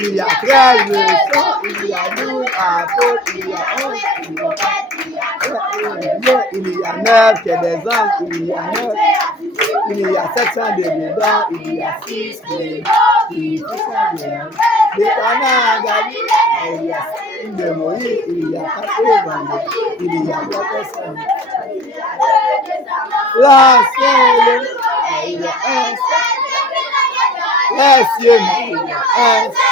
il y a 13 leçons, il y a 12 apôtres, il y a 11, il y a 9 qui est des hommes, il y a 9, il y a 700 de dedans, il y a 6 qui sont de Cana, Galilée, il y a 5 de Moïse, il y a 4 évangélistes, il y a 3 personnes. La seule, il y a un seul. Les cieux, il y a un seul.